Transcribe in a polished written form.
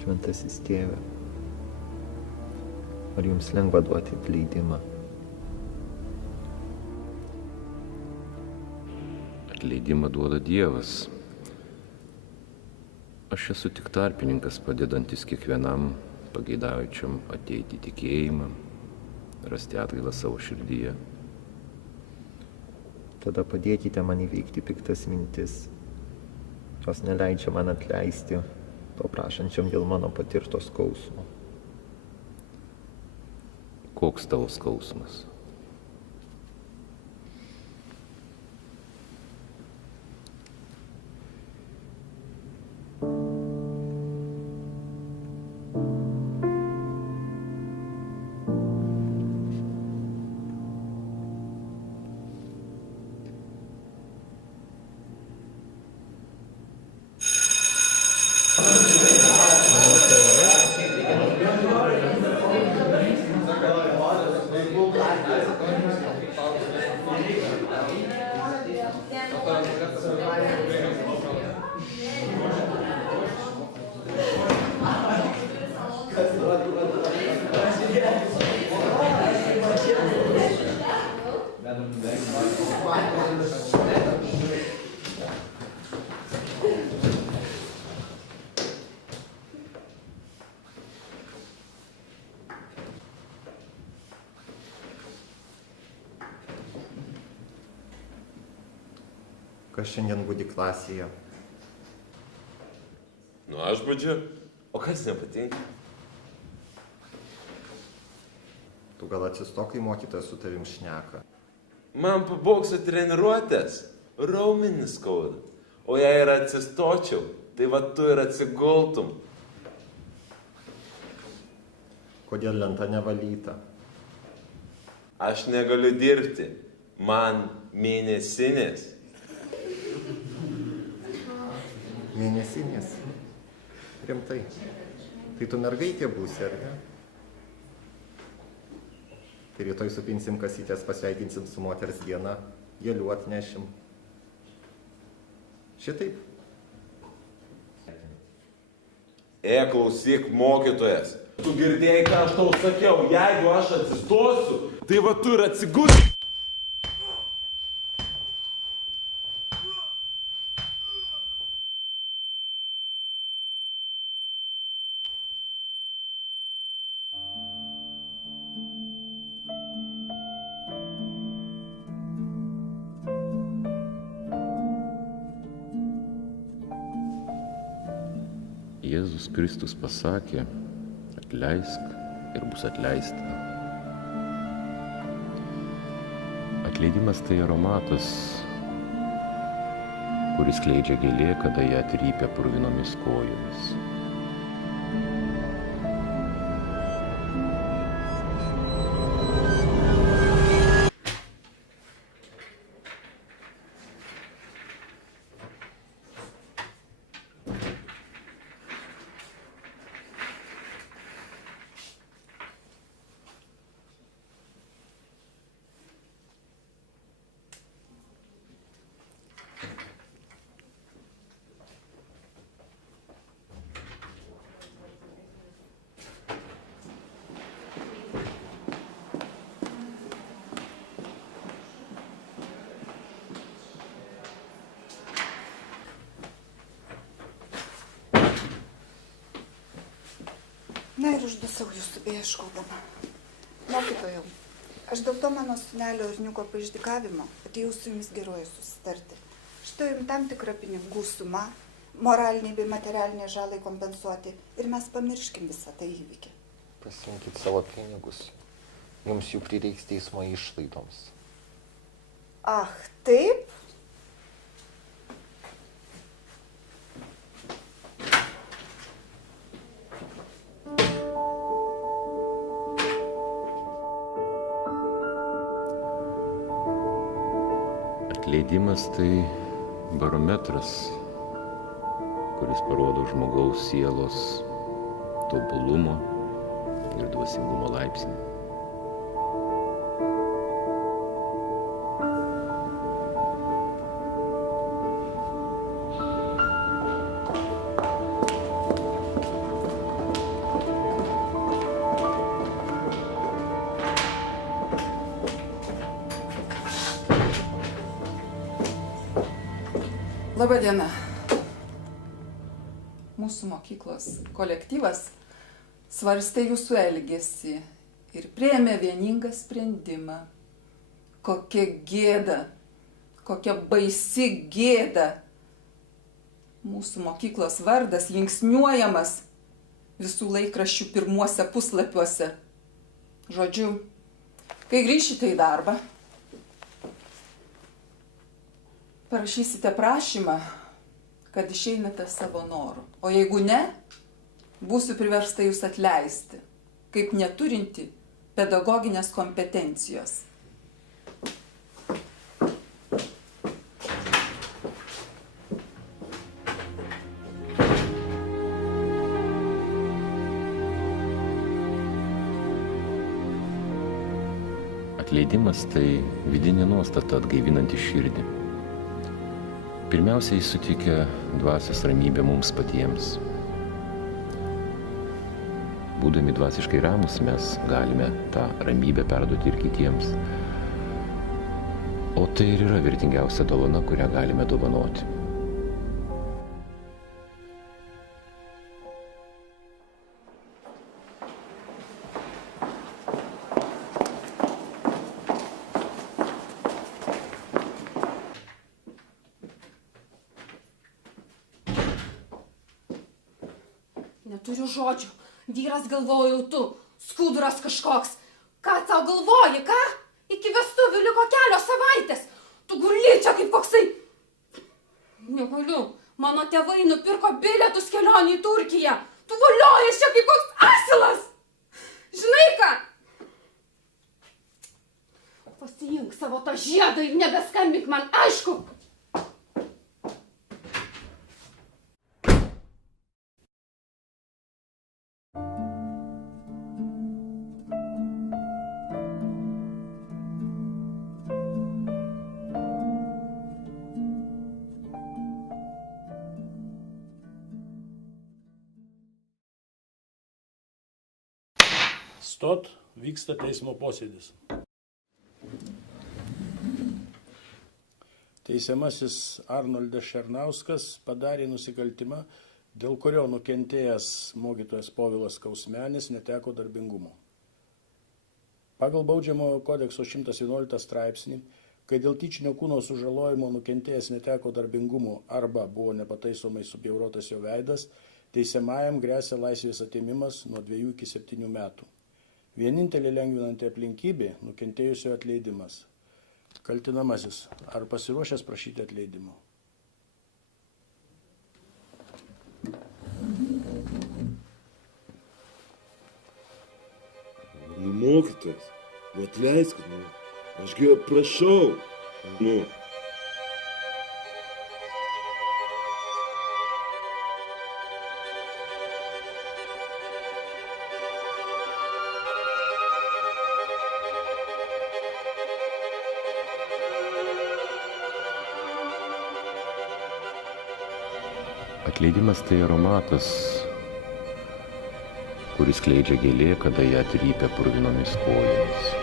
Šventasis Tėve, ar jums lengva duoti atleidimą? Atleidimą duoda Dievas. Aš esu tik tarpininkas, padedantis kiekvienam pageidaujančiam ateiti į tikėjimą, rasti atgailą savo širdyje. Tada padėkite man įveikti piktas mintis. Jos neleidžia man atleisti to prašančiam dėl mano patirto skausmo. Koks tavo skausmas? Kas šiandien budi klasėje? Aš budžiu. O kas nepatinka? Tu gal atsistok, kai mokytojas su tavim šneka. Man po bokso treniruotės raumenis skauda. O jei ir atsistočiau, tai va tu ir atsigultum. Kodėl lenta nevalyta? Aš negaliu dirbti. Man mėnesinės. Mėnesinės. Rimtai. Tai tu mergaitė būsi, ar ne? Tai rytoj supinsim kasytės, pasveikinsim su moters diena, gėlių atnešim. Šitaip? Klausyk, mokytojas. Tu girdėjai, ką aš tau sakiau. Jeigu aš atsistosiu, tai va tu ir atsigulsi. Jėzus Kristus pasakė, atleisk ir bus atleista. Atleidimas tai aromatas, kuris skleidžia gėlė, kada ją trypia purvinomis kojomis. Na ir uždusau jūsų beieškodama. Mokytojau, aš dėl to mano sūnelio Arniuko paišdykavimo atėjau su jumis geruoju susitarti. Štai jums tam tikra pinigų suma, moraliniai bei materialiniai žalai kompensuoti ir mes pamirškim visą tą įvykį. Pasiimkit savo pinigus. Jums jų prireiks teismo išlaidoms. Ach, taip? Atleidimas tai barometras, kuris parodo žmogaus sielos tobulumo ir dvasingumo laipsnį. Labadiena. Mūsų mokyklos kolektyvas svarstė jūsų elgesį ir priėmė vieningą sprendimą. Kokia gėda, kokia baisi gėda. Mūsų mokyklos vardas linksniuojamas visų laikraščių pirmuose puslapiuose. Žodžiu, kai grįšite į darbą, parašysite prašymą, kad išeinate savo noru. O jeigu ne, būsiu priversta jūs atleisti, kaip neturinti pedagoginės kompetencijos. Atleidimas tai vidinė nuostata atgaivinanti širdį. Pirmiausia, jis suteikia dvasios ramybę mums patiems. Būdami dvasiškai ramus, mes galime tą ramybę perduoti ir kitiems. O tai ir yra vertingiausia dovana, kurią galime dovanoti. Neturiu žodžių. Vyras galvojau tu, skuduras kažkoks. Ką tau galvoji, ką? Iki vestuvių liko kelios savaitės. Tu guli čia kaip koksai... Negaliu. Mano tėvai nupirko bilietus kelionį į Turkiją. Tu voliojies čia kaip koks asilas. Žinai ką? Pasiimk savo tą žiedą ir nebeskambink man, aišku. Stot, vyksta teismo posėdis. Teisiamasis Arnoldas Šernauskas padarė nusikaltimą, dėl kurio nukentėjęs mokytojas Povilas Kausmenis neteko darbingumo. Pagal Baudžiamojo kodekso 111 straipsnį, kai dėl tyčinio kūno sužalojimo nukentėjęs neteko darbingumo arba buvo nepataisomai subjaurotas jo veidas, teisiamajam gresia laisvės atėmimas nuo 2 iki 7 metų. Vienintelė lengvinanti aplinkybė – nukentėjusio atleidimas. Kaltinamasis, ar pasiruošęs prašyti atleidimo? Nu, mokytojas, nu atleiskit, nu, ašgi prašau, nu. Atleidimas tai aromatas, kuris skleidžia gėlė, kada ją trypia purvinomis kojomis.